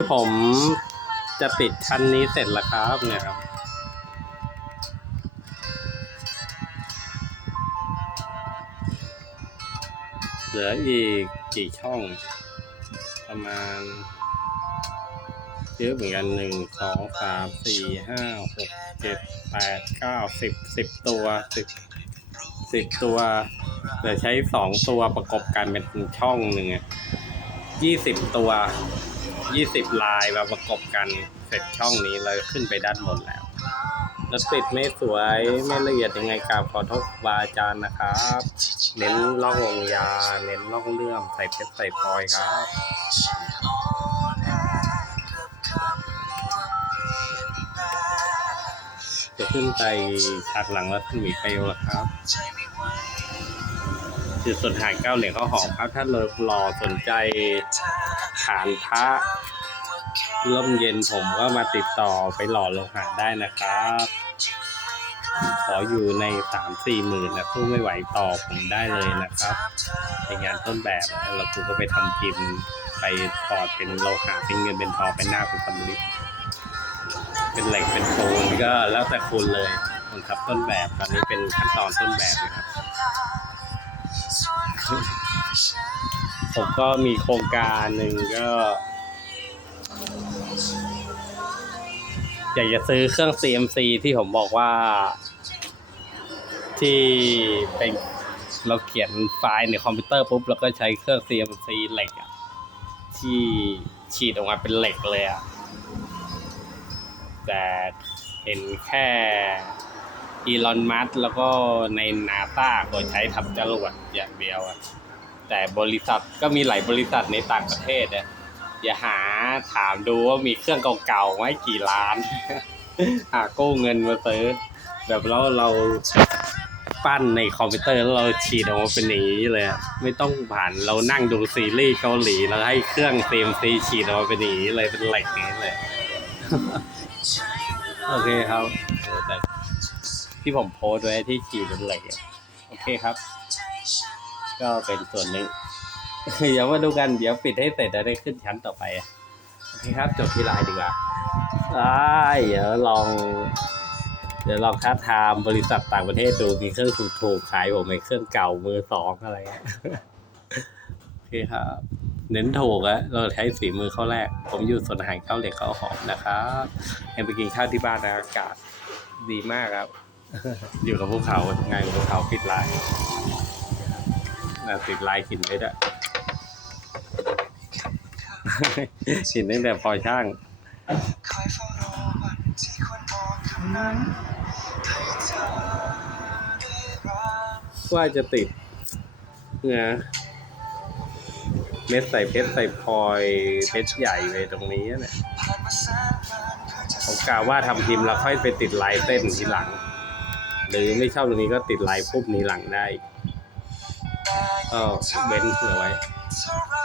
ผมจะปิดชั้นนี้เสร็จแล้วครับเนี่ยครับ เหลืออีกกี่ช่อง ประมาณเยอะเหมือนกันหนึ่งสองสามสี่ห้าหกเจ็ดแปดเก้าสิบสิบตัวสิบสิบตัวแต่ใช้สองตัวประกบกันเป็นช่องหนึ่งอะ ยี่สิบตัวยี่สิบลายมาประกบกันเสร็จช่องนี้เลยขึ้นไปด้านบนแล้วแล้วปิดไม่สวยไม่ละเอียดยังไงกราบขอโทษบาอาจารย์นะครับ เน้นล่องลงยา เน้นล่องเลื่อมใส่เพชรใส่พลอยครับจะขึ้นไปฉากหลังแล้วขึ้นมีเปลวแล้วครับ จุดสุดหายเก้าเหรียญข้าวหอมครับ ถ้าเลยรอสนใจฐานพระร่มเย็นผมก็มาติดต่อไปหล่อโลหะได้นะครับ ขออยู่ในสามสี่หมื่นนะสู้ไม่ไหวต่อผมได้เลยนะครับในงานต้นแบบแล้วกูก็ไปทำพิมพ์ไปถอดเป็นโลหะเป็นเงินเป็นทองเป็นหน้าเป็นสำลิดเป็นเหล็กเป็นปูนก็แล้วแต่คุณเลยคนครับต้นแบบตอนนี้เป็นขั้นตอนต้นแบบนะครับ ผมก็มีโครงการหนึ่งก็อยากจะซื้อเครื่อง CMC ที่ผมบอกว่า ที่เป็นเราเขียนไฟล์ในคอมพิวเตอร์ปุ๊บ แล้วก็ใช้เครื่อง CMC เหล็กอะที่ฉีดออกมาเป็นเหล็กเลยอะแต่เห็นแค่อีลอนมัสแล้วก็ในนาซาก็ใช้ทำจรวดอย่างเดียวอะ แต่บริษัทก็มีหลายบริษัทในต่างประเทศอะอย่าหาถามดูว่ามีเครื่องเก่าๆไหมกี่ล้าน หากู้เงินมาซื้อแบบแล้วเราปั้นในคอมพิวเตอร์แล้วเราฉีดออกมาเป็นอย่างนี้เลยไม่ต้องผ่านเรานั่งดูซีรีส์เกาหลีแล้วให้เครื่อง CMC ฉีดออกมาเป็นอย่างนี้เลยเป็นเหล็กนี้เลย โอเคครับแต่ที่ผมโพสต์ไว้ที่ฉีดเป็นเหล็กโอเคครับ ก็เป็นส่วนหนึ่งเดี๋ยวมาดูกันเดี๋ยวปิดให้เสร็จแล้วได้ขึ้นชั้นต่อไปอะโอเคครับจบที่ไลน์ดีกว่าได้เดี๋ยวลอง เดี๋ยวลองท้าทามบริษัทต่างประเทศดูมีเครื่องถูกๆขายผมในเครื่องเก่ามือสองอะไรเงี้ยโอเคครับ เน้นถูกอะเราใช้ฝีมือเข้าแรก ผมอยู่สวนอาหารข้าวเหล็กข้าวหอมนะครับยังไปกินข้าวที่บ้านนะอากาศดีมากครับ อยู่กับภูเขาทำงานกับภูเขาปิดลาย น่าติดลายขินไว้ด้วยขินตั้งแต่พอช่างคอยเฝ้ารอวันที่ควรบอกคำนั้นให้เธอได้รับว่าจะติดเนี่ยเม็ดใส่เพชรใส่พลอยเพชรใหญ่เลยตรงนี้เนี่ยผ่านมาแสนนานเพื่อจะผมกล่าวว่าทำพิมพ์แล้วค่อยไปติดลายเส้นทีหลัง หรือไม่ชอบตรงนี้ก็ติดลายปุ๊บนี้หลังได้ ก็เว้นเผื่อไว้เท่าไร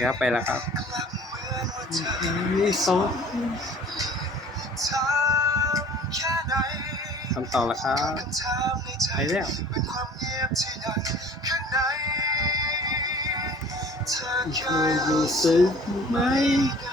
ครับไปแล้วครับกลับเหมือนว่าเธอนี่โต๊ะถามแค่ไหนคำตอบแล้วครับคำถามในใจไปแล้วเป็นความเงียบที่ดังข้างในเธอเคเคยยรู้รู้สึสึกกไหมก